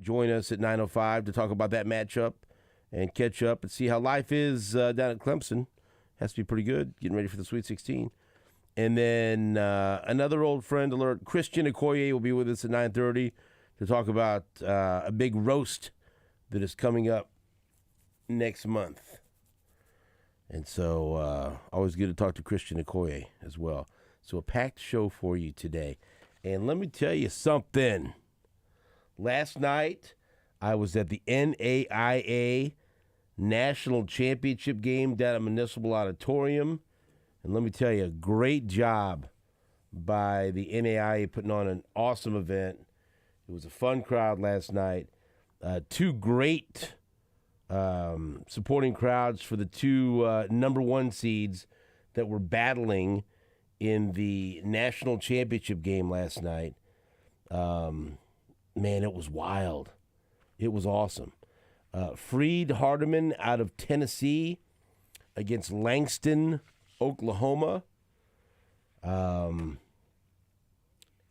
Join us at 9:05 to talk about that matchup and catch up and see how life is down at Clemson. Has to be pretty good, getting ready for the Sweet 16. And then another old friend alert, Christian Okoye will be with us at 9:30 to talk about a big roast that is coming up next month. And so always good to talk to Christian Okoye as well. So a packed show for you today. And let me tell you something. Last night, I was at the NAIA National Championship game down at Municipal Auditorium. And let me tell you, great job by the NAIA putting on an awesome event. It was a fun crowd last night. Two great supporting crowds for the two number one seeds that were battling in the national championship game last night. Man, it was wild. It was awesome. Freed Hardeman out of Tennessee against Langston, Oklahoma. And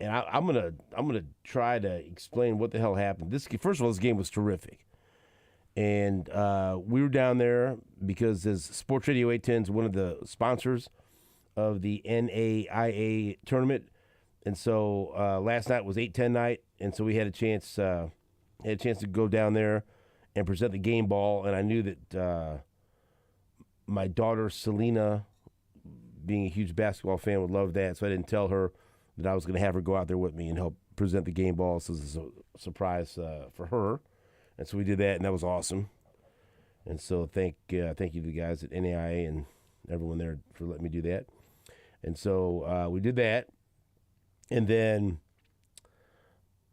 I'm gonna try to explain what the hell happened. First of all, this game was terrific. And we were down there because as Sports Radio 810 is one of the sponsors of the NAIA tournament. And so last night was 8-10 night, and so we had a chance to go down there and present the game ball. And I knew that my daughter Selena, being a huge basketball fan, would love that. So I didn't tell her that I was going to have her go out there with me and help present the game ball. So this is a surprise for her. And so we did that, and that was awesome. And so thank you to the guys at NAIA and everyone there for letting me do that. And so we did that. And then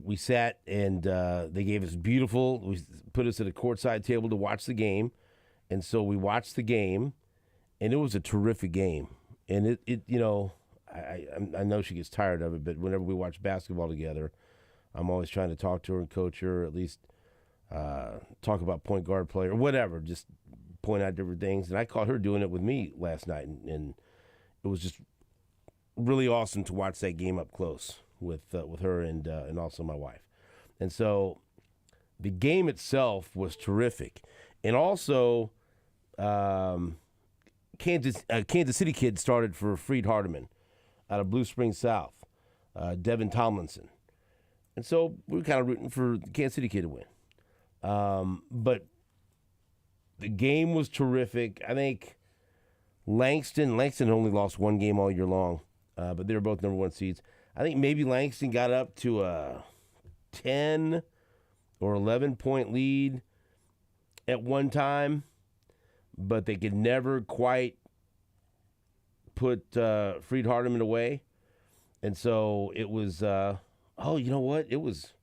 we sat, and they gave us we put us at a courtside table to watch the game. And so we watched the game, and it was a terrific game. And it I know she gets tired of it, but whenever we watch basketball together, I'm always trying to talk to her and coach her, at least talk about point guard play or whatever, just point out different things. And I caught her doing it with me last night, and it was just really awesome to watch that game up close with her and also my wife. And so the game itself was terrific. And also Kansas City kid started for Freed Hardeman out of Blue Springs South, Devin Tomlinson. And so we were kind of rooting for the Kansas City kid to win. But the game was terrific. I think Langston only lost one game all year long. But they were both number one seeds. I think maybe Langston got up to a 10 or 11-point lead at one time, but they could never quite put Freed Hardeman away. And so it was, you know what? It was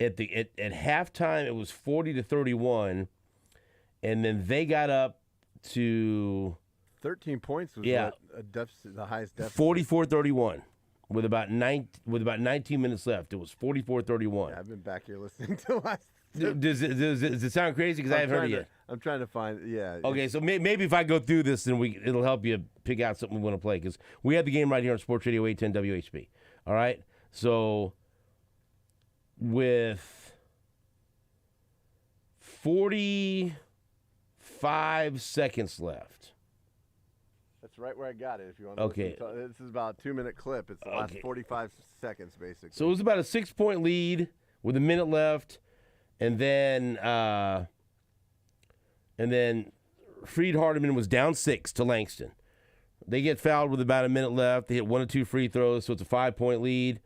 at halftime, it was 40-31, and then they got up to 13 points was a deficit, the highest deficit. 44-31 with about 19 minutes left. It was 44-31. Yeah, I've been back here listening to last. Does it sound crazy? Because I haven't heard it yet. I'm trying to find, yeah. Okay, so maybe if I go through this, then it'll help you pick out something we want to play. Because we have the game right here on Sports Radio 810 WHB. All right? So with 45 seconds left. That's right where I got it. If you want to listen to, this is about a 2-minute clip. It's the last 45 seconds, basically. So it was about a 6-point lead with a minute left, and then Freed Hardeman was down 6 to Langston. They get fouled with about a minute left. They hit 1 of 2 free throws, so it's a 5-point lead.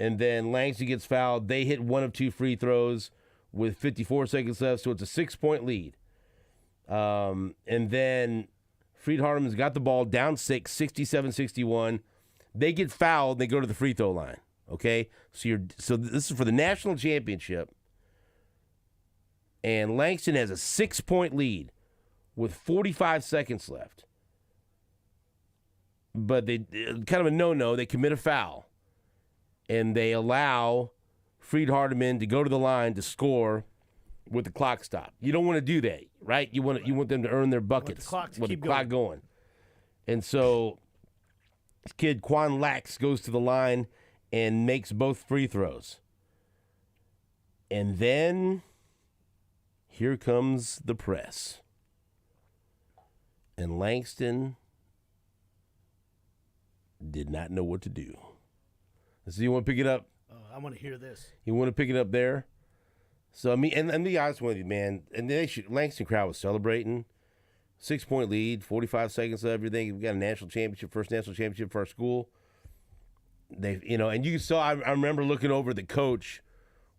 And then Langston gets fouled. They hit 1 of 2 free throws with 54 seconds left, so it's a 6-point lead. And then Freed Hardeman's got the ball down 6, 67-61. They get fouled. They go to the free throw line. Okay, so this is for the national championship, and Langston has a 6-point lead with 45 seconds left. But they kind of a no-no. They commit a foul, and they allow Freed Hardeman to go to the line to score with the clock stop. You don't want to do that, right? You want them to earn their buckets with the clock going. And so this kid, Quan Lax, goes to the line and makes both free throws. And then here comes the press. And Langston did not know what to do. So you want to pick it up? I want to hear this. You want to pick it up there? So, I mean, and be honest with you, man. And Langston crowd was celebrating. 6-point lead, 45 seconds of everything. We got a national championship, first national championship for our school. They, and you saw. I remember looking over at the coach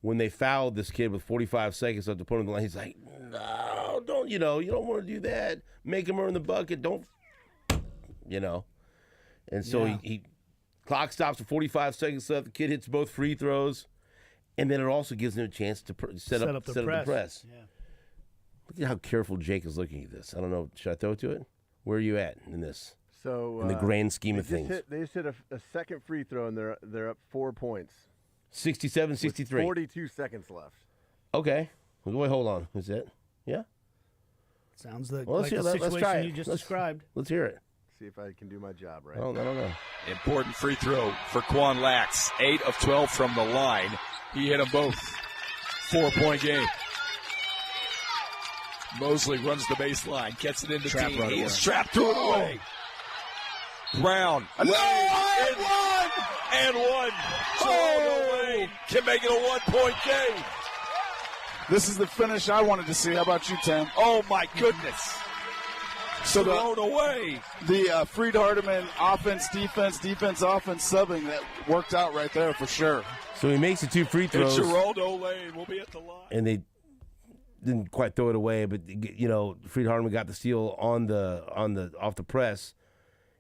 when they fouled this kid with 45 seconds left to put him on the line. He's like, "No, don't. You don't want to do that. Make him earn the bucket. Don't. And so he clock stops with 45 seconds left. The kid hits both free throws, and then it also gives him a chance to set up the press. Yeah. Look at how careful Jake is looking at this. I don't know. Should I throw it to it? Where are you at in this? So in the grand scheme of things, they just hit a second free throw, and they're up 4 points. 67-63. With 42 seconds left. Okay. Wait, hold on. Is it? Yeah. Sounds like the situation you just described. Let's hear it. See if I can do my job right. I don't know. Important free throw for Quan Lax. 8 of 12 from the line. He hit them both. 4-point game. Mosley runs the baseline, gets it into team. He is trapped, threw it away. Brown. And one. Oh! Can make it a 1-point game. This is the finish I wanted to see. How about you, Tim? Oh, my goodness. So thrown away. The Freed Hardeman offense, defense, offense subbing, that worked out right there for sure. So he makes the 2 free throws. And Geraldo Lane will be at the line. And they didn't quite throw it away, but Freed Hardeman got the steal on the off the press,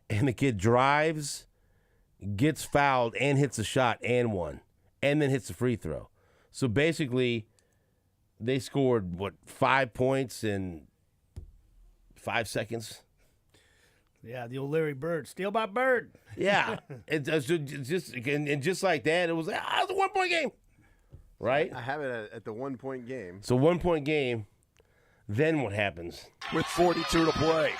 and the kid drives, gets fouled, and hits a shot and one, and then hits the free throw. So basically, they scored 5 points in 5 seconds. Yeah, the old Larry Bird, steal by Bird. Yeah, it's just like that. It was a 1-point game, right? I have it at the 1-point game. So 1-point game. Then what happens? With 42 to play.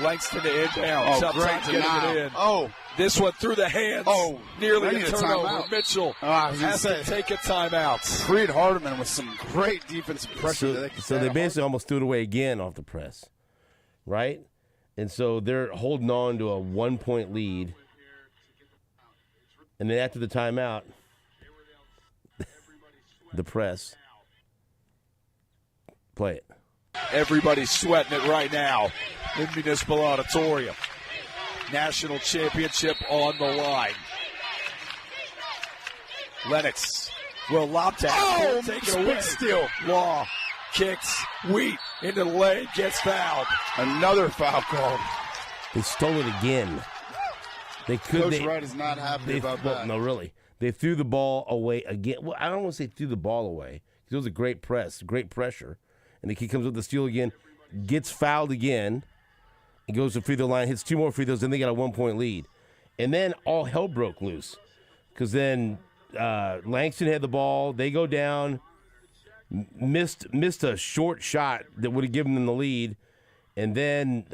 Langston to inbound. Oh, great getting it in. Oh, this one through the hands. Oh, nearly a turnover. Mitchell has to take a timeout. Freed Hardeman with some great defensive pressure. So they basically almost threw it away again off the press, right? And so they're holding on to a 1-point lead. And then after the timeout, the press. Play it. Everybody's sweating it right now in Municipal Auditorium. National championship on the line. Lennox will lob tap. Oh, take it away. Steal. Law kicks Wheat into the lane, gets fouled. Another foul call. They stole it again. Coach Wright is not happy about that. No, really. They threw the ball away again. Well, I don't want to say threw the ball away. It was a great press, great pressure. And the kid comes with the steal again, gets fouled again, and goes to free throw line, hits 2 more free throws, and they got a 1-point lead. And then all hell broke loose because then Langston had the ball. They go down, missed a short shot that would have given them the lead. And then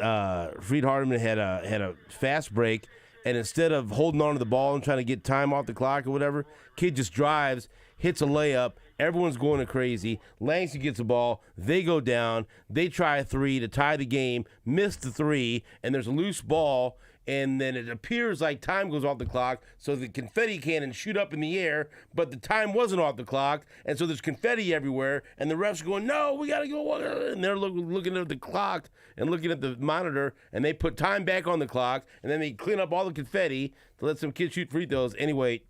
Freed Hardeman had a fast break, and instead of holding on to the ball and trying to get time off the clock or whatever, kid just drives, hits a layup. Everyone's going crazy. Langston gets the ball. They go down. They try a 3 to tie the game, miss the 3, and there's a loose ball, and then it appears like time goes off the clock, so the confetti cannon shoot up in the air, but the time wasn't off the clock, and so there's confetti everywhere, and the refs are going, no, we got to go, and they're looking at the clock and looking at the monitor, and they put time back on the clock, and then they clean up all the confetti to let some kids shoot free throws. Anyway,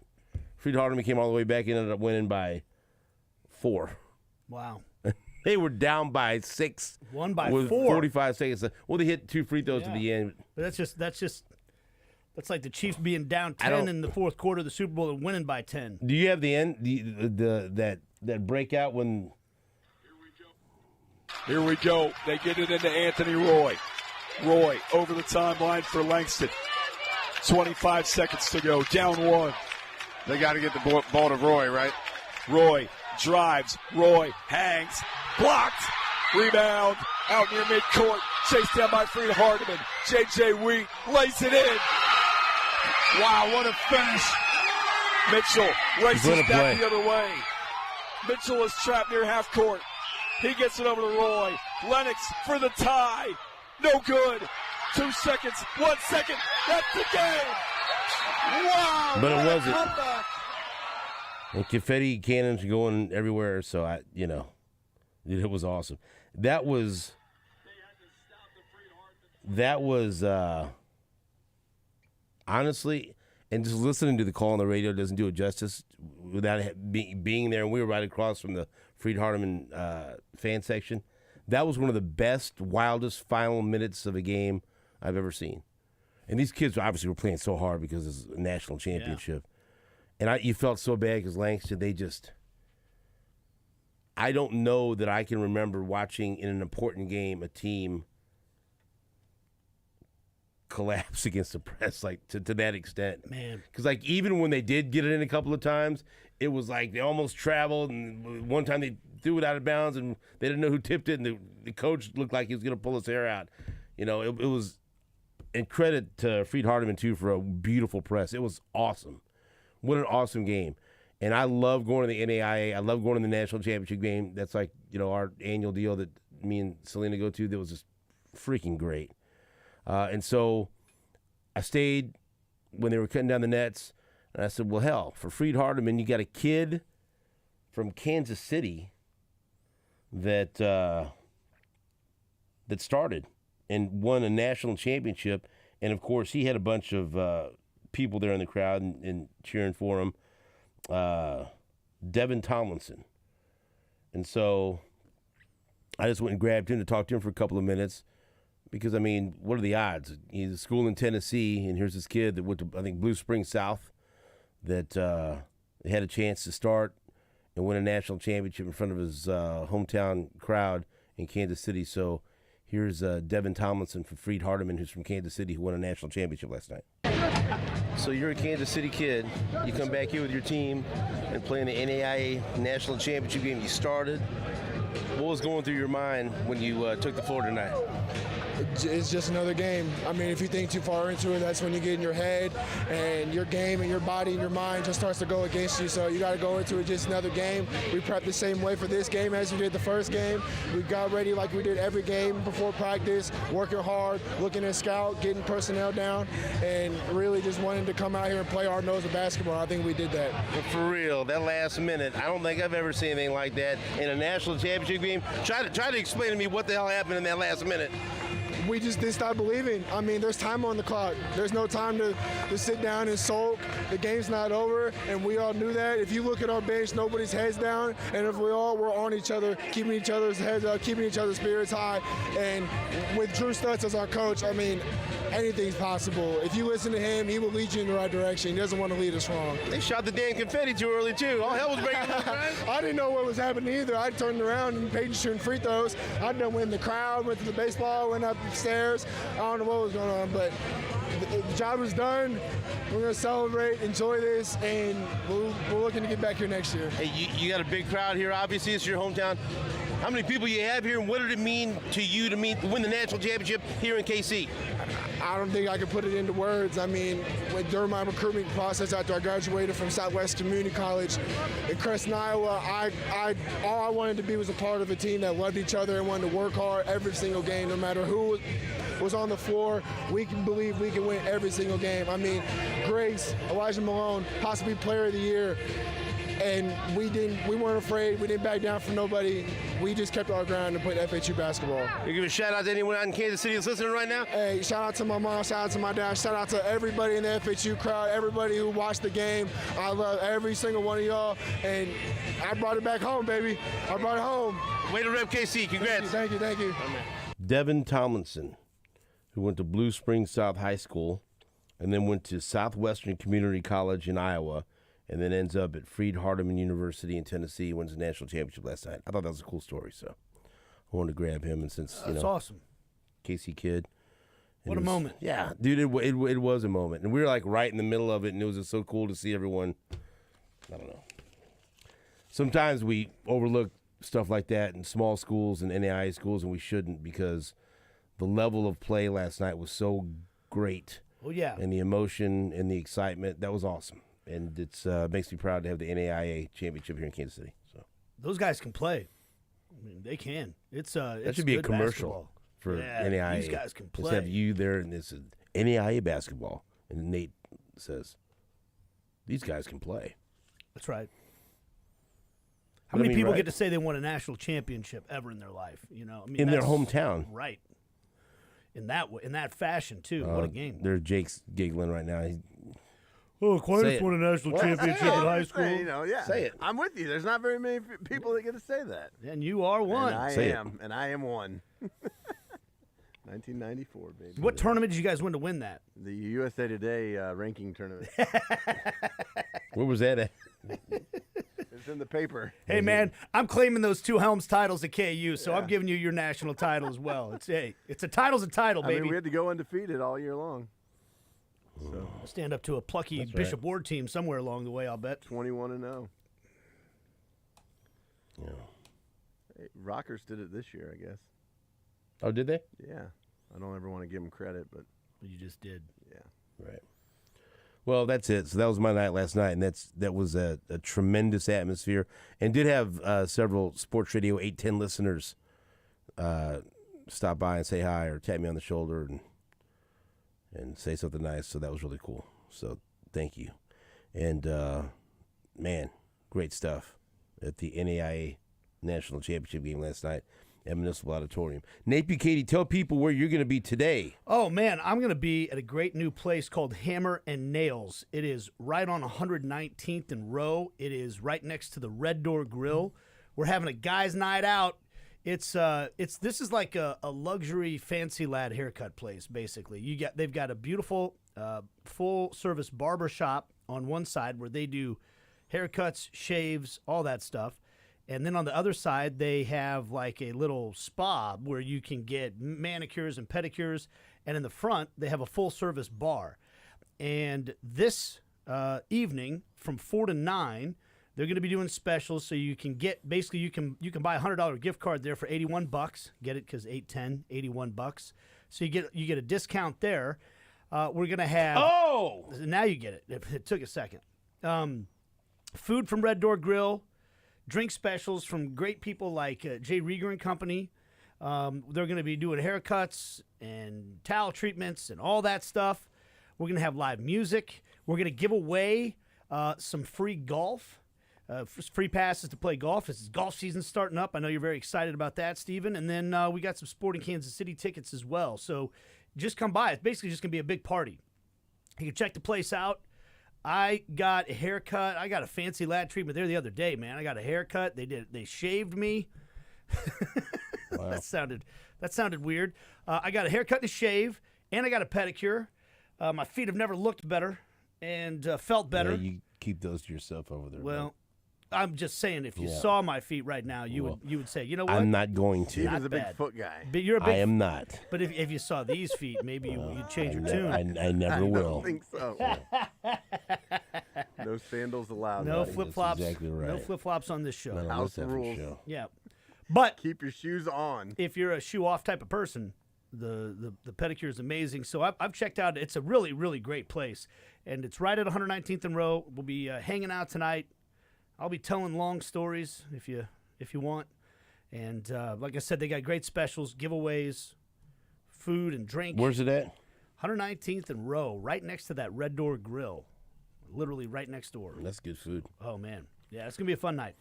Freed Hardeman came all the way back and ended up winning by 4. Wow. They were down by 6. Won by with 4. 45 seconds. Well, they hit 2 free throws at the end. But that's like the Chiefs being down 10 in the fourth quarter of the Super Bowl and winning by 10. Do you have the end that breakout when? Here we go. They get it into Anthony Roy. Roy over the timeline for Langston. 25 seconds to go. Down 1. They got to get the ball to Roy, right? Roy drives. Roy hangs. Blocked. Rebound. Out near midcourt. Chased down by Freed Hardeman. J.J. Wheat lays it in. Wow, what a finish. Mitchell races gonna back play. the other way. Mitchell is trapped near half court. He gets it over to Roy. Lennox for the tie. No good. 2 seconds. 1 second. That's the game. Wow. But it what a wasn't. comeback. And confetti cannons going everywhere, so it was awesome. That was honestly, and just listening to the call on the radio doesn't do it justice without being there. And we were right across from the Freed Hardeman fan section. That was one of the best, wildest final minutes of a game I've ever seen. And these kids obviously were playing so hard because it's a national championship. And you felt so bad because Langston, I don't know that I can remember watching in an important game a team collapse against the press like to that extent. Man. Because like even when they did get it in a couple of times, it was like they almost traveled, and one time they threw it out of bounds and they didn't know who tipped it, and the coach looked like he was going to pull his hair out. You know, it was, and credit to Freed Hardeman too for a beautiful press. It was awesome. What an awesome game. And I love going to the NAIA. I love going to the national championship game. That's like, our annual deal that me and Selena go to. That was just freaking great. And so I stayed when they were cutting down the nets. And I said, well, hell, for Freed Hardeman, you got a kid from Kansas City that started and won a national championship. And, of course, he had a bunch of people there in the crowd and cheering for him. Devin Tomlinson. And so I just went and grabbed him to talk to him for a couple of minutes because, what are the odds? He's a school in Tennessee, and here's this kid that went to, I think, Blue Springs South that had a chance to start and win a national championship in front of his hometown crowd in Kansas City. So here's Devin Tomlinson from Freed Hardeman, who's from Kansas City, who won a national championship last night. So you're a Kansas City kid. You come back here with your team and play in the NAIA National Championship game. You started. What was going through your mind when you took the floor tonight? It's just another game. If you think too far into it, that's when you get in your head and your game and your body and your mind just starts to go against you. So you got to go into it just another game. We prepped the same way for this game as we did the first game. We got ready like we did every game before practice, working hard, looking at scout, getting personnel down, and really just wanting to come out here and play our nose of basketball. I think we did that. But for real, that last minute, I don't think I've ever seen anything like that in a national championship game. Try to explain to me what the hell happened in that last minute. We just didn't stop believing. There's time on the clock. There's no time to sit down and sulk. The game's not over, and we all knew that. If you look at our bench, nobody's heads down, and if we all were on each other, keeping each other's heads up, keeping each other's spirits high, and with Drew Stutz as our coach, anything's possible. If you listen to him, he will lead you in the right direction. He doesn't want to lead us wrong. They shot the damn confetti too early, too. All hell was breaking loose, right? I didn't know what was happening either. I turned around and Peyton shooting free throws. I done went in the crowd, went to the baseball, went upstairs. I don't know what was going on, but the job is done. We're going to celebrate, enjoy this, and we're looking to get back here next year. Hey, you got a big crowd here. Obviously, it's your hometown. How many people you have here, and what did it mean to you to win the national championship here in KC? I don't think I can put it into words. During my recruitment process after I graduated from Southwest Community College in Creston, Iowa, all I wanted to be was a part of a team that loved each other and wanted to work hard every single game, no matter who was on the floor. We can believe we can win every single game. Grace, Elijah Malone, possibly Player of the Year. And we weren't afraid. We didn't back down from nobody. We just kept our ground and played FHU basketball. You give a shout out to anyone out in Kansas City that's listening right now? Hey, shout out to my mom, shout out to my dad, shout out to everybody in the FHU crowd, everybody who watched the game. I love every single one of y'all, and I brought it back home, baby. I brought it home. Way to rep KC. Congrats. Thank you. Devin Tomlinson, who went to Blue Springs South High School and then went to Southwestern Community College in Iowa, and then ends up at Freed Hardeman University in Tennessee, wins the national championship last night. I thought that was a cool story, so I wanted to grab him. And since, That's awesome. KC kid. What a moment. Yeah, dude, it was a moment. And we were like right in the middle of it, and it was just so cool to see everyone. I don't know. Sometimes we overlook stuff like that in small schools and NAIA schools, and we shouldn't, because the level of play last night was so great. Oh, yeah. And the emotion and the excitement, that was awesome. and it's makes me proud to have the NAIA championship here in Kansas City. So those guys can play. I mean, they can. It's that should be a commercial for NAIA. These guys can play. Let's have you there, and this is NAIA basketball, and Nate says these guys can play. That's right. How many people get to say they won a national championship ever in their life? You know, I mean, in their hometown, right? In that fashion too. What a game! There's Jake's giggling right now. Aquinas won a national championship in high school. Say, yeah. Say it. I'm with you. There's not very many people that get to say that. And you are one. And I am one. 1994, baby. What tournament did you guys win to win that? The USA Today ranking tournament. Where was that at? It's in the paper. Hey, man, I'm claiming those 2 Helms titles at KU, so I'm giving you your national title as well. It's a title's a title, baby. I mean, we had to go undefeated all year long. So stand up to a plucky Bishop Ward team somewhere along the way, I'll bet. 21-0. Yeah. Hey, Rockers did it this year, I guess. Oh, did they? Yeah. I don't ever want to give them credit, but You just did. Yeah. Right. Well, that's it. So that was my night last night, and that was a tremendous atmosphere, and did have several Sports Radio 810 listeners stop by and say hi or tap me on the shoulder and say something nice. So that was really cool. So thank you. And man, great stuff at the NAIA National Championship game last night at Municipal Auditorium. Nate Bukaty, tell people where you're going to be today. Oh, man, I'm going to be at a great new place called Hammer and Nails. It is right on 119th and Row. It is right next to the Red Door Grill. We're having a guys' night out. This is like a luxury fancy lad haircut place, basically. They've got a beautiful full service barber shop on one side where they do haircuts, shaves, all that stuff. And then on the other side, they have like a little spa where you can get manicures and pedicures. And in the front, they have a full-service bar. And this evening, from 4 to 9, they're going to be doing specials. So you can get basically you can buy a $100 gift card there for $81. Get it because $8.10, $81. So you get a discount there. We're going to have. Oh, now you get it. It took a second. Food from Red Door Grill. Drink specials from great people like Jay Rieger and Company. They're going to be doing haircuts and towel treatments and all that stuff. We're going to have live music. We're going to give away some free golf, free passes to play golf. This is golf season starting up. I know you're very excited about that, Stephen. And then we got some Sporting Kansas City tickets as well. So just come by. It's basically just going to be a big party. You can check the place out. I got a haircut. I got a fancy lad treatment there the other day, man. I got a haircut. They shaved me. Wow. That sounded weird. I got a haircut and a shave, and I got a pedicure. My feet have never looked better and felt better. Yeah, you keep those to yourself over there. Well, I'm just saying, if you saw my feet right now, you would say, you know what? I'm not going to. He's a big foot guy. But you're a big I am not. But if you saw these feet, maybe you'd change your tune. I never will. I don't think so. No sandals allowed. No flip-flops. Exactly right. No flip-flops on this show. House rules. Yeah. But keep your shoes on. If you're a shoe-off type of person, the pedicure is amazing. So I've checked out. It's a really, really great place. And it's right at 119th and Row. We'll be hanging out tonight. I'll be telling long stories if you want. And like I said, they got great specials, giveaways, food and drink. Where's it at? 119th and Row, right next to that Red Door Grill. Literally right next door. That's good food. Oh, man. Yeah, it's going to be a fun night.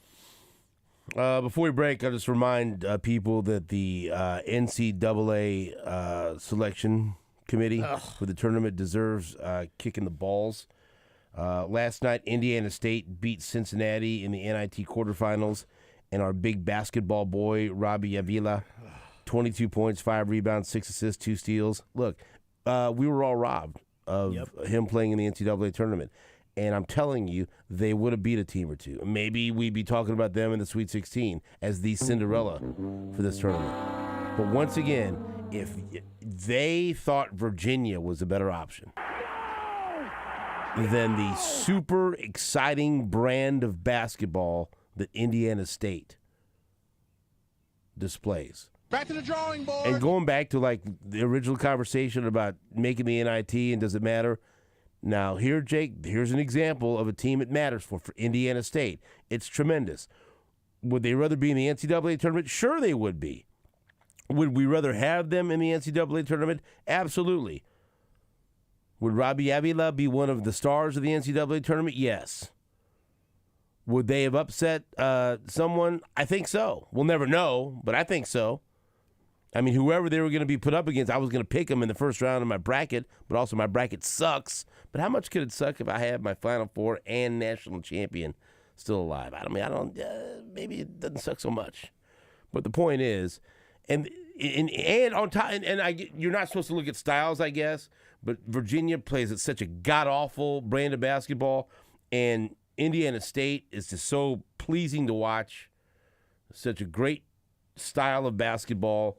Before we break, I'll just remind people that the NCAA selection committee for the tournament deserves kicking the balls. Last night, Indiana State beat Cincinnati in the NIT quarterfinals, and our big basketball boy, Robbie Avila, 22 points, 5 rebounds, 6 assists, 2 steals. Look, we were all robbed of him playing in the NCAA tournament. And I'm telling you, they would have beat a team or two. Maybe we'd be talking about them in the Sweet 16 as the Cinderella for this tournament. But once again, if they thought Virginia was a better option than the super exciting brand of basketball that Indiana State displays. Back to the drawing board. And going back to like the original conversation about making the NIT and does it matter? Now, here, Jake, here's an example of a team it matters for Indiana State. It's tremendous. Would they rather be in the NCAA tournament? Sure they would be. Would we rather have them in the NCAA tournament? Absolutely. Would Robbie Avila be one of the stars of the NCAA tournament? Yes. Would they have upset someone? I think so. We'll never know, but I think so. I mean, whoever they were going to be put up against, I was going to pick them in the first round of my bracket, but also my bracket sucks. But how much could it suck if I have my Final Four and national champion still alive? Maybe it doesn't suck so much. But the point is, and on top, you're not supposed to look at styles, I guess, but Virginia plays at such a god-awful brand of basketball, and Indiana State is just so pleasing to watch. Such a great style of basketball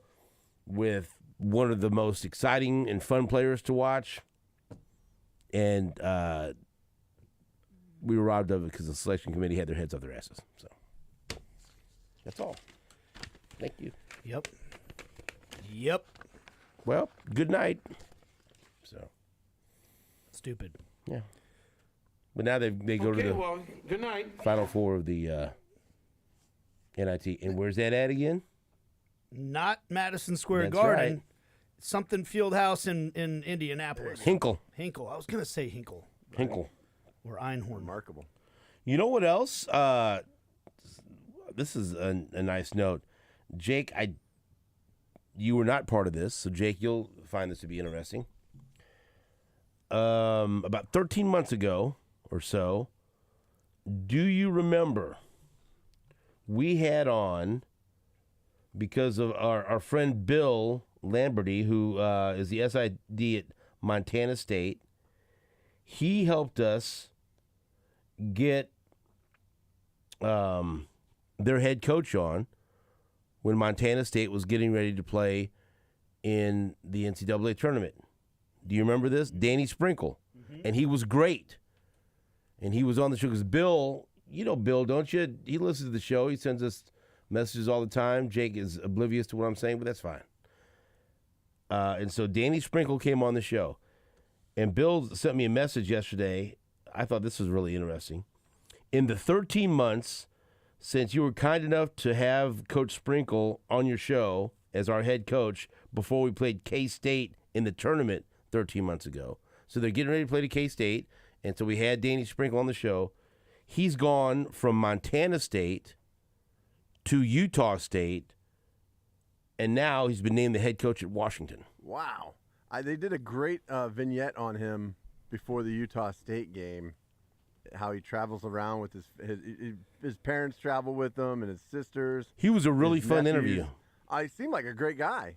with one of the most exciting and fun players to watch. And we were robbed of it because the selection committee had their heads up their asses. So that's all. Thank you. Yep. Well, good night. So Stupid. yeah. But now they go to the good night. Final Four of the NIT. And where's that at again? Not Madison Square That's Garden. right. Something Fieldhouse in Indianapolis. Hinkle. Hinkle. I was going to say Hinkle. Hinkle. Or Einhorn. Remarkable. You know what else? This is a nice note. Jake, you were not part of this, so Jake, you'll find this to be interesting. About 13 months ago or so, do you remember we had on, because of our friend Bill Lamberty, who is the SID at Montana State, he helped us get their head coach on when Montana State was getting ready to play in the NCAA tournament. Do you remember this? Danny Sprinkle. Mm-hmm. And he was great. And he was on the show because Bill, you know Bill, don't you? He listens to the show. He sends us messages all the time. Jake is oblivious to what I'm saying, but that's fine. And so Danny Sprinkle came on the show. And Bill sent me a message yesterday. I thought this was really interesting. In the 13 months since you were kind enough to have Coach Sprinkle on your show as our head coach before we played K-State in the tournament 13 months ago. So they're getting ready to play to K-State, and so we had Danny Sprinkle on the show. He's gone from Montana State to Utah State, and now he's been named the head coach at Washington. Wow. They did a great vignette on him before the Utah State game, how he travels around with his parents travel with him and his sisters. He was a really fun interview. He seemed like a great guy.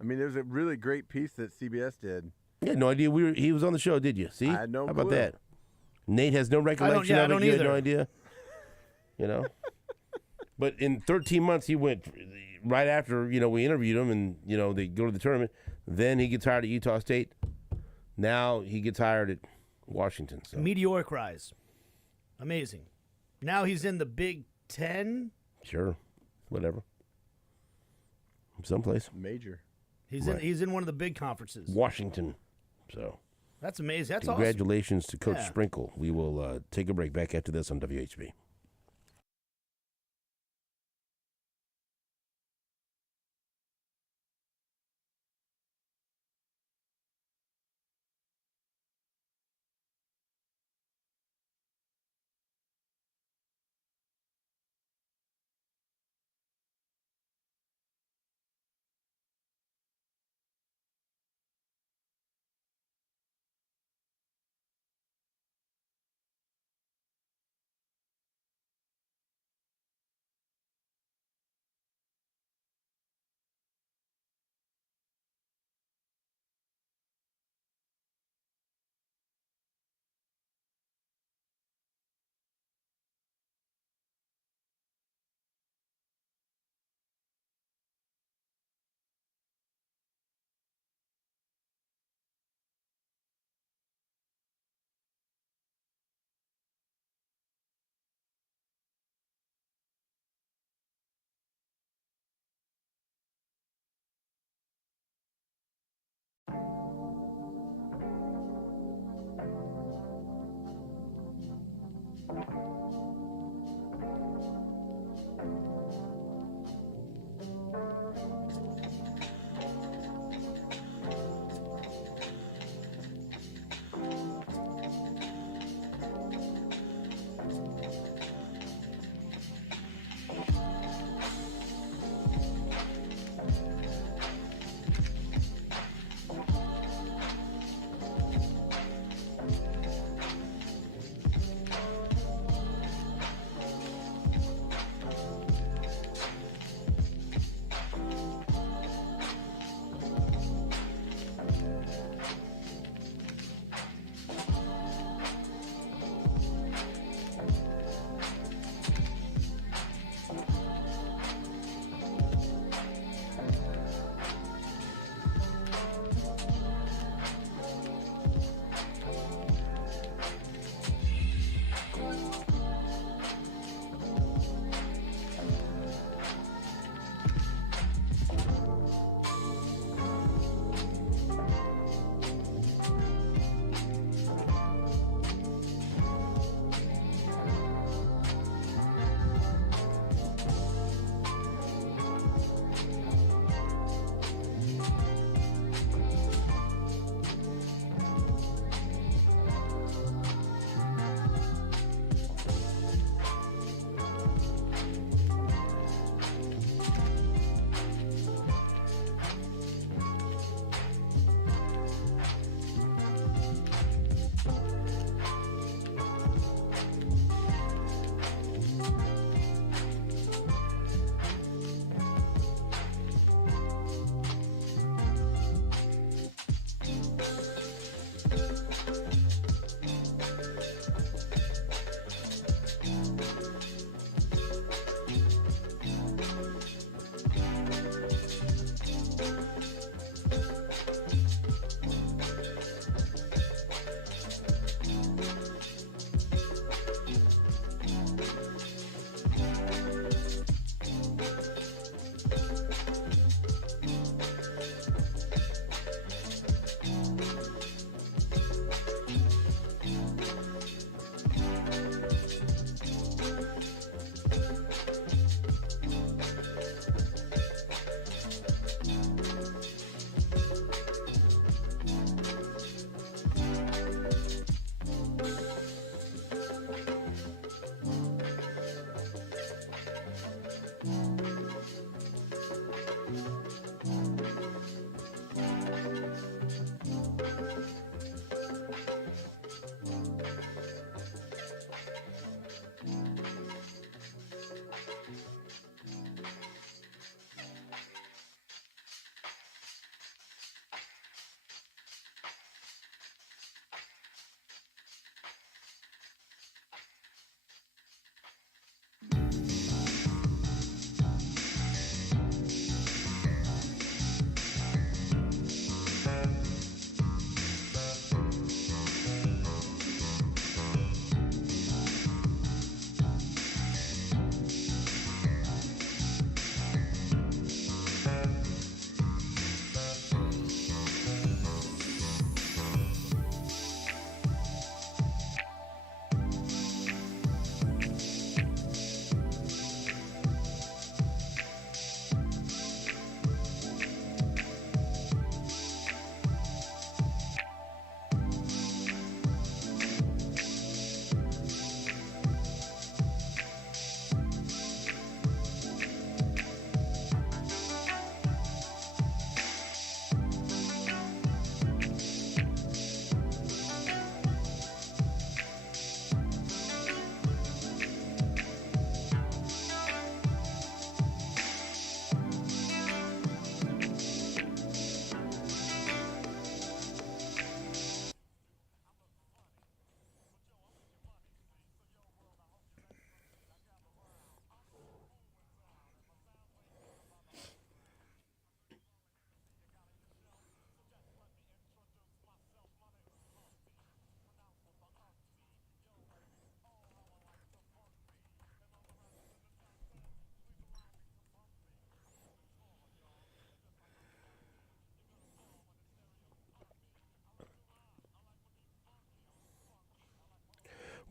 I mean, it was a really great piece that CBS did. You had no idea he was on the show, did you? See? I had no How about clue. that? Nate has no recollection of it. I don't You had either. no idea. You know? But in 13 months, he went right after, we interviewed him and, they go to the tournament. Then he gets hired at Utah State. Now he gets hired at Washington. So. Meteoric rise. Amazing. Now he's in the Big Ten. Sure. Whatever. Someplace. Major. He's Right. he's in one of the big conferences. Washington. So. That's amazing. That's Congratulations to Coach Yeah. Sprinkle. We will take a break. Back after this on WHB.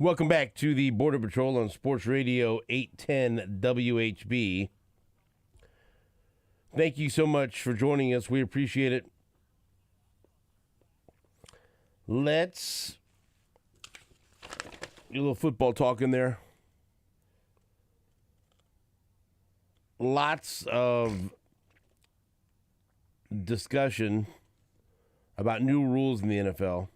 Welcome back to the Border Patrol on Sports Radio 810 WHB. Thank you so much for joining us. We appreciate it. Let's do a little football talk in there. Lots of discussion about new rules in the NFL.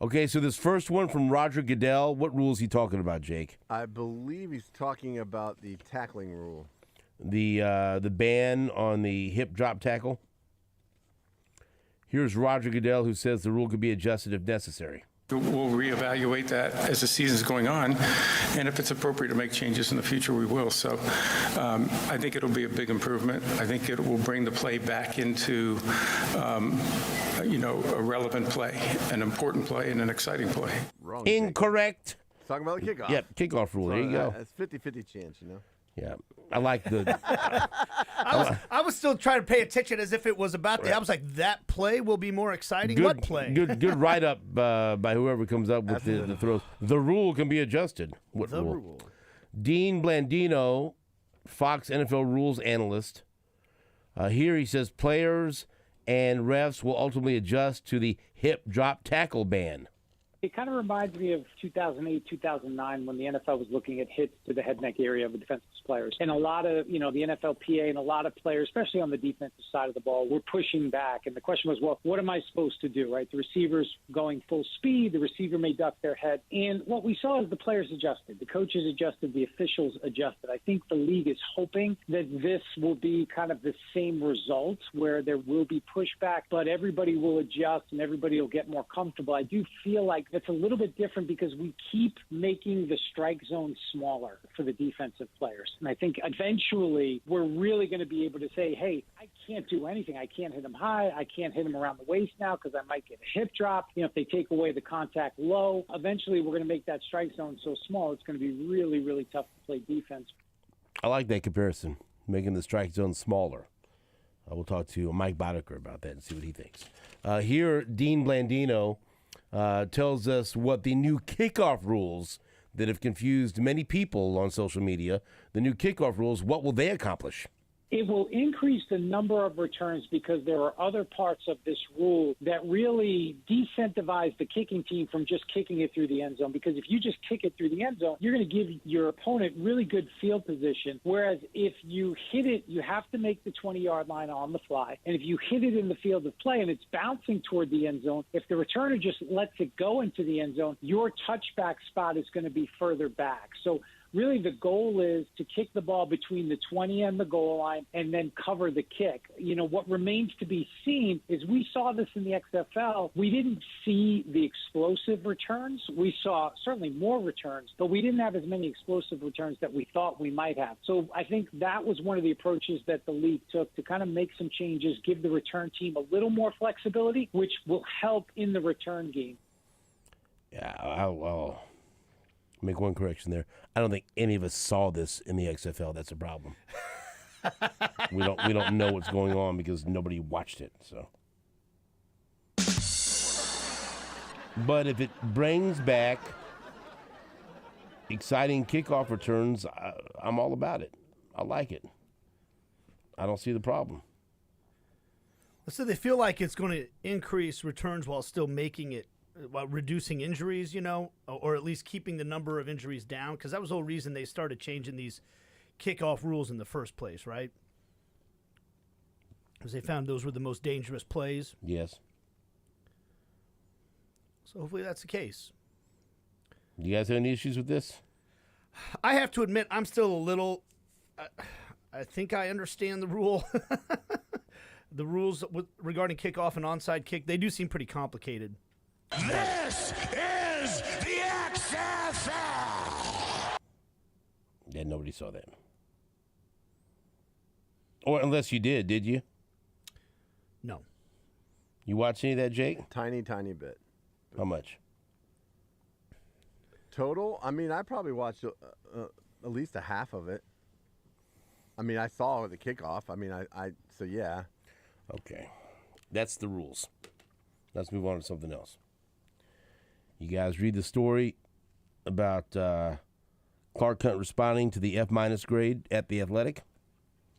Okay, so this first one from Roger Goodell, what rule is he talking about, Jake? I believe he's talking about the tackling rule. The ban on the hip drop tackle. Here's Roger Goodell, who says the rule could be adjusted if necessary. We'll reevaluate that as the season's going on, and if it's appropriate to make changes in the future, we will. So I think it'll be a big improvement. I think it will bring the play back into, a relevant play, an important play, and an exciting play. Wrong. Incorrect. Talking about the kickoff. Yep, kickoff rule. There you go. It's 50-50 chance, Yeah, I like the. I was still trying to pay attention as if it was about the. I was like, that play will be more exciting. Good, What play? Good write up by whoever comes up with the throws. The rule can be adjusted. What The rule? rule. Dean Blandino, Fox NFL rules analyst. Here he says players and refs will ultimately adjust to the hip drop tackle ban. It kind of reminds me of 2008, 2009 when the NFL was looking at hits to the head neck area of the defensive players. And a lot of, the NFLPA and a lot of players, especially on the defensive side of the ball, were pushing back. And the question was, well, what am I supposed to do, right? The receiver's going full speed. The receiver may duck their head. And what we saw is the players adjusted. The coaches adjusted. The officials adjusted. I think the league is hoping that this will be kind of the same result where there will be pushback, but everybody will adjust and everybody will get more comfortable. I do feel like it's a little bit different because we keep making the strike zone smaller for the defensive players. And I think eventually we're really going to be able to say, hey, I can't do anything. I can't hit him high. I can't hit him around the waist now because I might get a hip drop. If they take away the contact low, eventually we're going to make that strike zone so small it's going to be really, really tough to play defense. I like that comparison, making the strike zone smaller. We'll talk to Mike Boddicker about that and see what he thinks. Here, Dean Blandino tells us what the new kickoff rules that have confused many people on social media, the new kickoff rules, what will they accomplish? It will increase the number of returns because there are other parts of this rule that really decentivize the kicking team from just kicking it through the end zone. Because if you just kick it through the end zone, you're going to give your opponent really good field position. Whereas if you hit it, you have to make the 20-yard line on the fly. And if you hit it in the field of play and it's bouncing toward the end zone, if the returner just lets it go into the end zone, your touchback spot is going to be further back. So really, the goal is to kick the ball between the 20 and the goal line and then cover the kick. What remains to be seen is we saw this in the XFL. We didn't see the explosive returns. We saw certainly more returns, but we didn't have as many explosive returns that we thought we might have. So I think that was one of the approaches that the league took to kind of make some changes, give the return team a little more flexibility, which will help in the return game. Yeah, I'll make one correction there. I don't think any of us saw this in the XFL. That's a problem. we don't know what's going on because nobody watched it. So, but if it brings back exciting kickoff returns, I'm all about it. I like it. I don't see the problem. So they feel like it's going to increase returns while still making it, while reducing injuries, or at least keeping the number of injuries down, because that was the whole reason they started changing these kickoff rules in the first place, right? Because they found those were the most dangerous plays. Yes. So hopefully that's the case. You guys have any issues with this? I have to admit, I'm still a little. I think I understand the rule. The rules regarding kickoff and onside kick, they do seem pretty complicated. This is the XFL. Yeah, nobody saw that. Or unless you did you? No. You watch any of that, Jake? Tiny bit. How much? Total? I mean, I probably watched at least a half of it. I mean, I saw the kickoff. I mean, so yeah. Okay. That's the rules. Let's move on to something else. You guys read the story about Clark Hunt responding to the F- grade at The Athletic?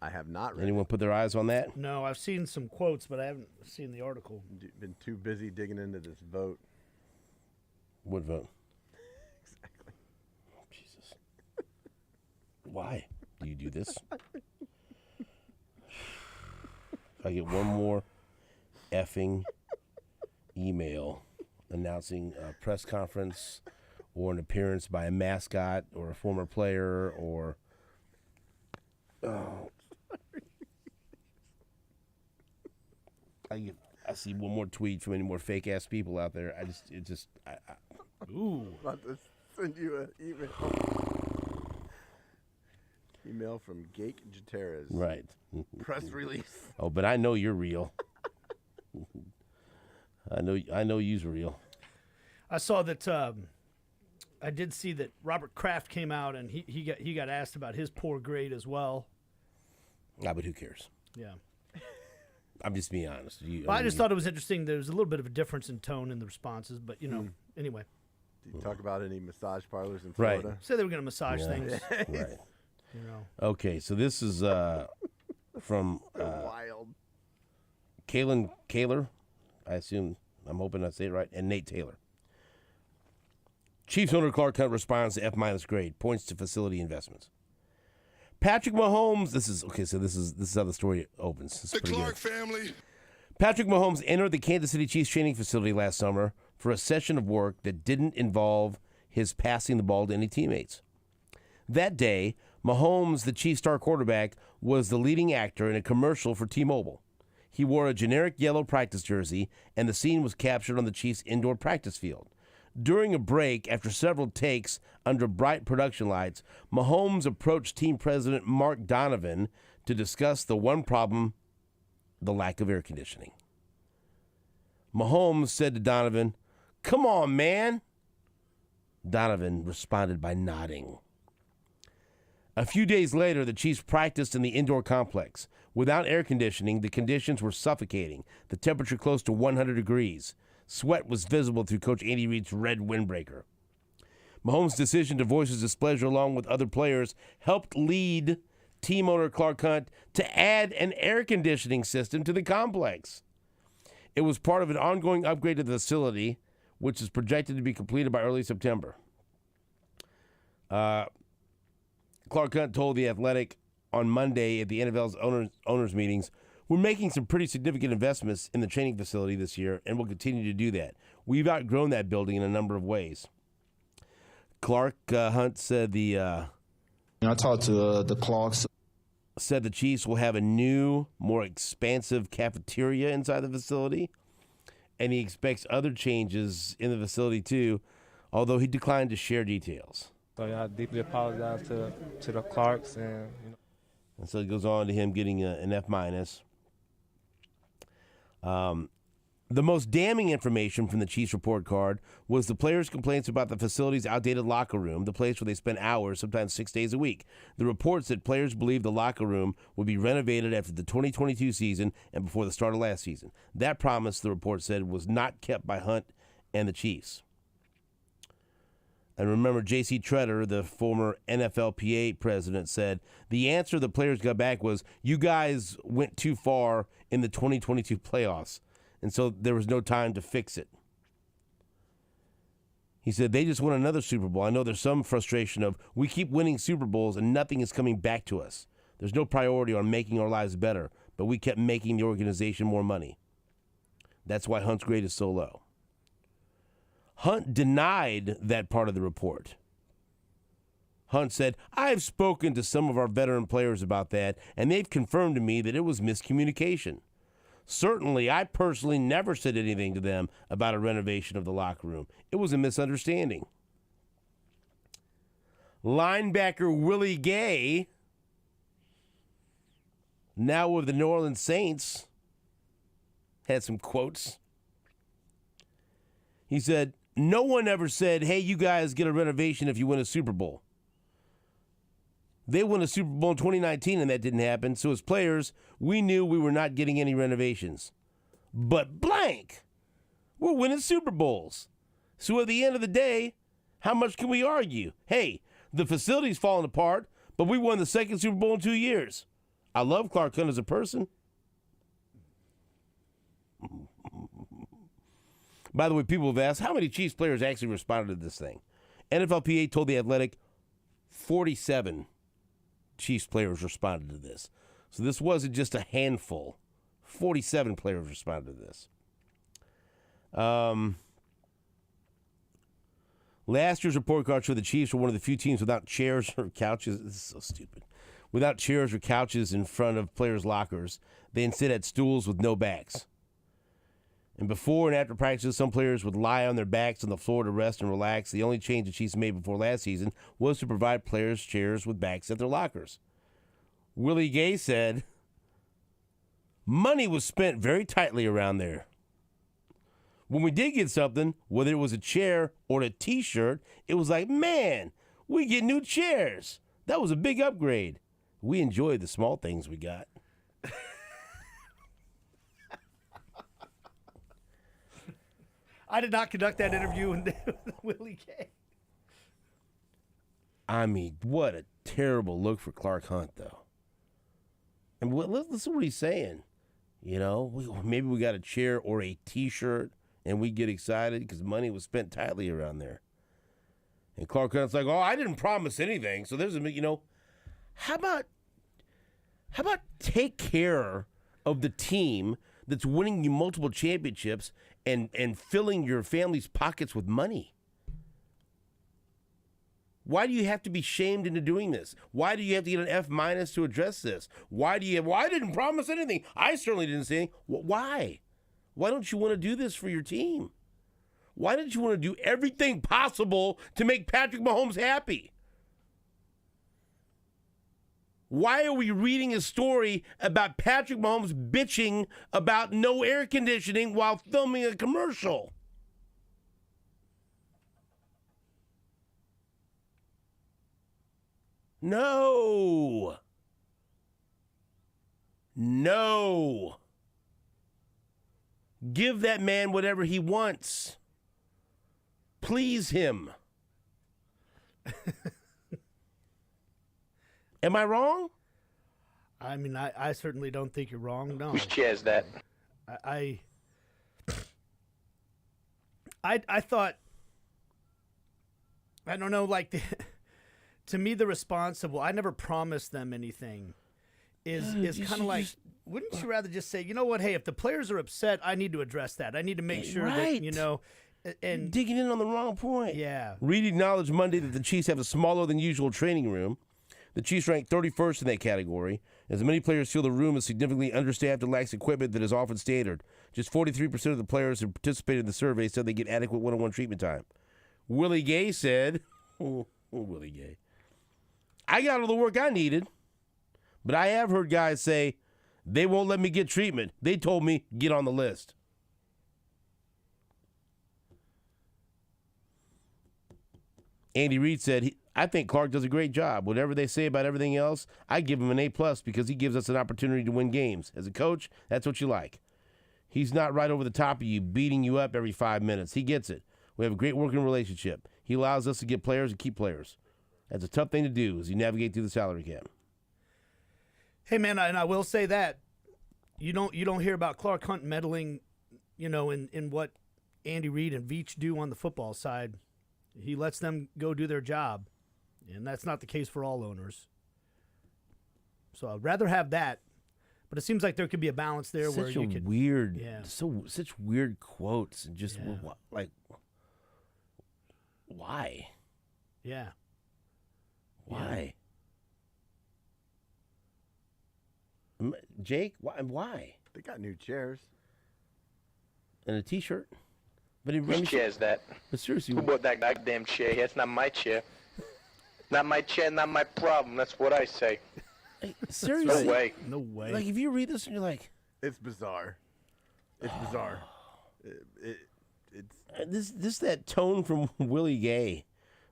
I have not read Anyone put their eyes on that? No, I've seen some quotes, but I haven't seen the article. Been too busy digging into this vote. What vote? Exactly. Jesus. Why do you do this? If I get one more effing email announcing a press conference or an appearance by a mascot or a former player or I see one more tweet from any more fake ass people out there. Ooh. I'm about to send you an email. Email from Gutierrez. Right. Press release. Oh, but I know you're real. I know you's real. I saw that. I did see that Robert Kraft came out and he got asked about his poor grade as well. But who cares? Yeah. I'm just being honest. I just thought it was interesting. There was a little bit of a difference in tone in the responses, but anyway. Did you talk about any massage parlors in Right. Florida? Said they were going to massage things. Right. Okay, so this is from Wild. Kalen Kaler, I assume, I'm hoping I say it right, and Nate Taylor. Chiefs owner Clark Hunt responds to F- grade, points to facility investments. Patrick Mahomes, this is how the story opens. The Clark family. Patrick Mahomes entered the Kansas City Chiefs training facility last summer for a session of work that didn't involve his passing the ball to any teammates. That day, Mahomes, the Chiefs star quarterback, was the leading actor in a commercial for T-Mobile. He wore a generic yellow practice jersey, and the scene was captured on the Chiefs' indoor practice field. During a break, after several takes under bright production lights, Mahomes approached team president Mark Donovan to discuss the one problem, the lack of air conditioning. Mahomes said to Donovan, "Come on, man." Donovan responded by nodding. A few days later, the Chiefs practiced in the indoor complex. Without air conditioning, the conditions were suffocating, the temperature close to 100 degrees. Sweat was visible through Coach Andy Reid's red windbreaker. Mahomes' decision to voice his displeasure along with other players helped lead team owner Clark Hunt to add an air conditioning system to the complex. It was part of an ongoing upgrade to the facility, which is projected to be completed by early September. Clark Hunt told The Athletic on Monday at the NFL's owners meetings, "We're making some pretty significant investments in the training facility this year, and we'll continue to do that. We've outgrown that building in a number of ways." Clark Hunt said I talked to the Clarks. Said the Chiefs will have a new, more expansive cafeteria inside the facility, and he expects other changes in the facility too, although he declined to share details. So I deeply apologize to the Clarks, and so it goes on to him getting an F-. The most damning information from the Chiefs report card was the players' complaints about the facility's outdated locker room, the place where they spend hours, sometimes 6 days a week. The report said players believed the locker room would be renovated after the 2022 season and before the start of last season. That promise, the report said, was not kept by Hunt and the Chiefs. And remember, J.C. Tretter, the former NFLPA president, said the answer the players got back was, "You guys went too far in the 2022 playoffs, and so there was no time to fix it." He said, "They just won another Super Bowl. I know there's some frustration of we keep winning Super Bowls and nothing is coming back to us. There's no priority on making our lives better, but we kept making the organization more money. That's why Hunt's grade is so low." Hunt denied that part of the report. Hunt said, "I've spoken to some of our veteran players about that, and they've confirmed to me that it was miscommunication. Certainly, I personally never said anything to them about a renovation of the locker room. It was a misunderstanding." Linebacker Willie Gay, now with the New Orleans Saints, had some quotes. He said, "No one ever said, 'Hey, you guys get a renovation if you win a Super Bowl.' They won a Super Bowl in 2019 and that didn't happen. So as players, we knew we were not getting any renovations. But blank, we're winning Super Bowls. So at the end of the day, how much can we argue? Hey, the facility's falling apart, but we won the second Super Bowl in 2 years. I love Clark Hunt as a person. By the way, people have asked, how many Chiefs players actually responded to this thing? NFLPA told The Athletic 47 Chiefs players responded to this. So this wasn't just a handful. 47 players responded to this. Last year's report card showed the Chiefs were one of the few teams without chairs or couches. This is so stupid. Without chairs or couches in front of players' lockers. They instead had stools with no backs. And before and after practices, some players would lie on their backs on the floor to rest and relax. The only change the Chiefs made before last season was to provide players chairs with backs at their lockers. Willie Gay said, money was spent very tightly around there. When we did get something, whether it was a chair or a T-shirt, it was like, man, we get new chairs. That was a big upgrade. We enjoyed the small things we got. I did not conduct that interview with Willie Gay. I mean, what a terrible look for Clark Hunt, though. And listen to what he's saying. You know, maybe we got a chair or a T-shirt, and we get excited because money was spent tightly around there. And Clark Hunt's like, oh, I didn't promise anything. So there's how about take care of the team that's winning you multiple championships and filling your family's pockets with money? Why do you have to be shamed into doing this? Why do you have to get an F- to address this? Why I didn't promise anything. I certainly didn't say anything. Why? Why don't you want to do this for your team? Why don't you want to do everything possible to make Patrick Mahomes happy? Why are we reading a story about Patrick Mahomes bitching about no air conditioning while filming a commercial? No. Give that man whatever he wants. Please him. Am I wrong? I mean, I certainly don't think you're wrong. No. Whose chair is that? I thought, I don't know, like, to me, the response of, well, I never promised them anything is kind of like, wouldn't you rather just say, you know what, hey, if the players are upset, I need to address that. I need to make sure that, and digging in on the wrong point. Yeah. Reed acknowledged Monday that the Chiefs have a smaller than usual training room. The Chiefs ranked 31st in that category, as many players feel the room is significantly understaffed and lacks equipment that is often standard. Just 43% of the players who participated in the survey said they get adequate one-on-one treatment time. Willie Gay said, Willie Gay, I got all the work I needed, but I have heard guys say, they won't let me get treatment. They told me, get on the list. Andy Reid said, I think Clark does a great job. Whatever they say about everything else, I give him an A+ because he gives us an opportunity to win games. As a coach, that's what you like. He's not right over the top of you, beating you up every 5 minutes. He gets it. We have a great working relationship. He allows us to get players and keep players. That's a tough thing to do as you navigate through the salary cap. Hey, man, and I will say that you don't hear about Clark Hunt meddling, in what Andy Reid and Veach do on the football side. He lets them go do their job, and that's not the case for all owners. So I'd rather have that, but it seems like there could be a balance there where you could such weird quotes and just like why? Yeah. Why? Yeah. Jake, why? They got new chairs and a T-shirt. But whose chair is that? But seriously, who bought that goddamn chair? That's not my chair. Not my chair, not my problem. That's what I say. Hey, seriously, no way. Like if you read this and you're like, it's bizarre. It's bizarre. It's that tone from Willie Gay.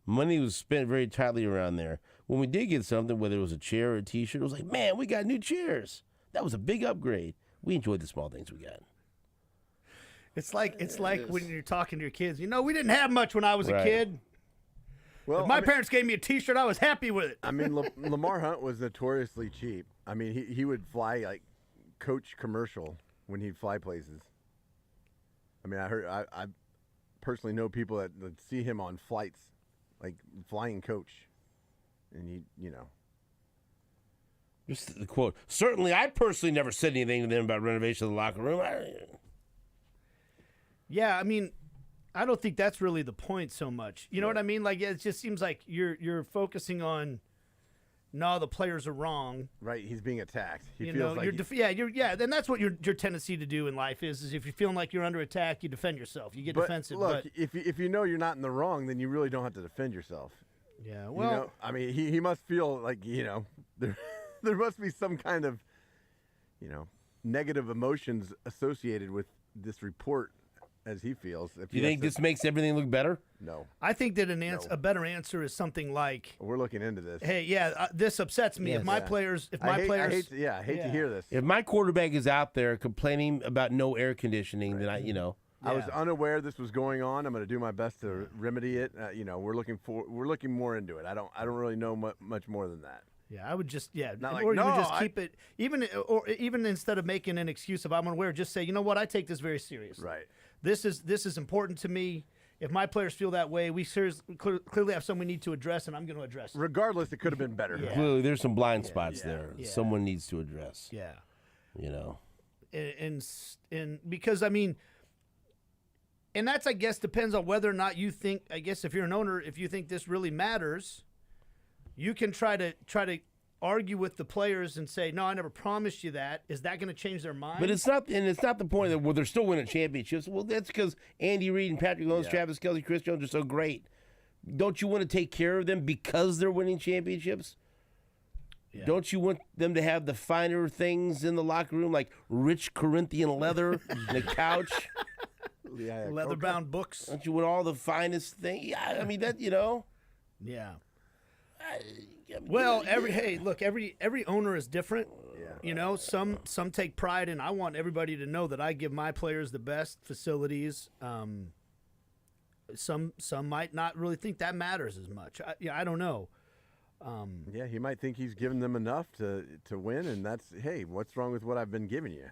Money was spent very tightly around there. When we did get something, whether it was a chair or a T-shirt, it was like, man, we got new chairs. That was a big upgrade. We enjoyed the small things we got. It's like when you're talking to your kids. You know, we didn't have much when I was a Right. kid. Well, If my parents gave me a T-shirt, I was happy with it. I mean, Lamar Hunt was notoriously cheap. I mean, he would fly like coach commercial when he'd fly places. I mean, I personally know people that see him on flights, like flying coach, and you know. Just the quote. Certainly, I personally never said anything to them about renovation of the locker room. Yeah, I mean, I don't think that's really the point so much. You know what I mean? Like, it just seems like you're focusing on, no, the players are wrong. Right, he's being attacked. He You feels know, like then that's what your tendency to do in life is if you're feeling like you're under attack, you defend yourself. You get but defensive. Look, but if you know you're not in the wrong, then you really don't have to defend yourself. yeah, well, You know, I mean, he must feel like there must be some kind of negative emotions associated with this report, as he feels. Do you think this makes everything look better? No. I think that a better answer is something like, We're looking into this. "Hey, this upsets me. If my players, I hate to hear this. If my quarterback is out there complaining about no air conditioning, then I was unaware this was going on. I'm going to do my best to remedy it. We're looking more into it. I don't really know much more than that. yeah, I would just Not like, or you "No, would just I-" keep it even instead of making an excuse of I'm unaware, just say, you know what, I take this very seriously. Right. This is important to me. If my players feel that way, we clearly have something we need to address, and I'm going to address it. Regardless, it could have been better. Yeah. Clearly there's some blind spots there. Yeah. Someone needs to address. Yeah. You know. And because I mean, and that's, I guess, depends on whether or not you think. I guess if you're an owner, if you think this really matters, you can try to argue with the players and say, no, I never promised you that. Is that going to change their mind? But it's not the point that they're still winning championships. Well, that's because Andy Reid and Patrick Mahomes, Travis Kelce, Chris Jones are so great. Don't you want to take care of them because they're winning championships? Yeah. Don't you want them to have the finer things in the locker room, like rich Corinthian leather and a couch? Leather-bound books. Don't you want all the finest things? Yeah, I mean, that, Yeah. Well, every owner is different. Yeah. You know, some take pride in. I want everybody to know that I give my players the best facilities. Some might not really think that matters as much. I don't know. He might think he's given them enough to win, and that's, hey, what's wrong with what I've been giving you?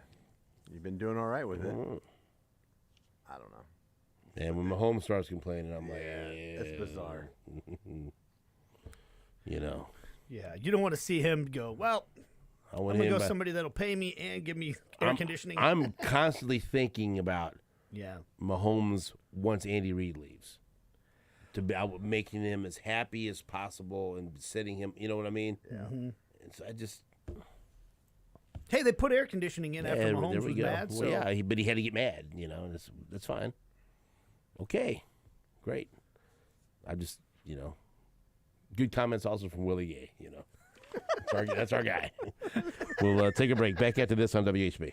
You've been doing all right with it. I don't know. And when Mahomes starts complaining, I'm like, it's bizarre. Yeah, you don't want to see him go, well, I'm going to go somebody that'll pay me and give me air conditioning. I'm constantly thinking about Yeah. Mahomes once Andy Reid leaves, to be making him as happy as possible and setting him. You know what I mean? Yeah. Mm-hmm. And so I just. Hey, they put air conditioning in after Mahomes was mad. Well, so. yeah, but he had to get mad. You know, that's fine. Okay, great. I just, good comments also from Willie Gay. That's our guy. We'll take a break. Back after this on WHB.